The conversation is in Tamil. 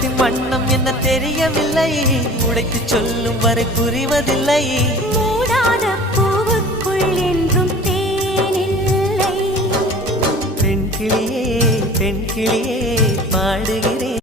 உள்ளத்தின் வண்ணம் என்ன தெரியவில்லை, உடைத்து சொல்லும் வரை புரிவதில்லை. மூடாத பூவுக்குள் என்றும் தேனில்லை. பெண் கிளியே பாடுகிறேன்.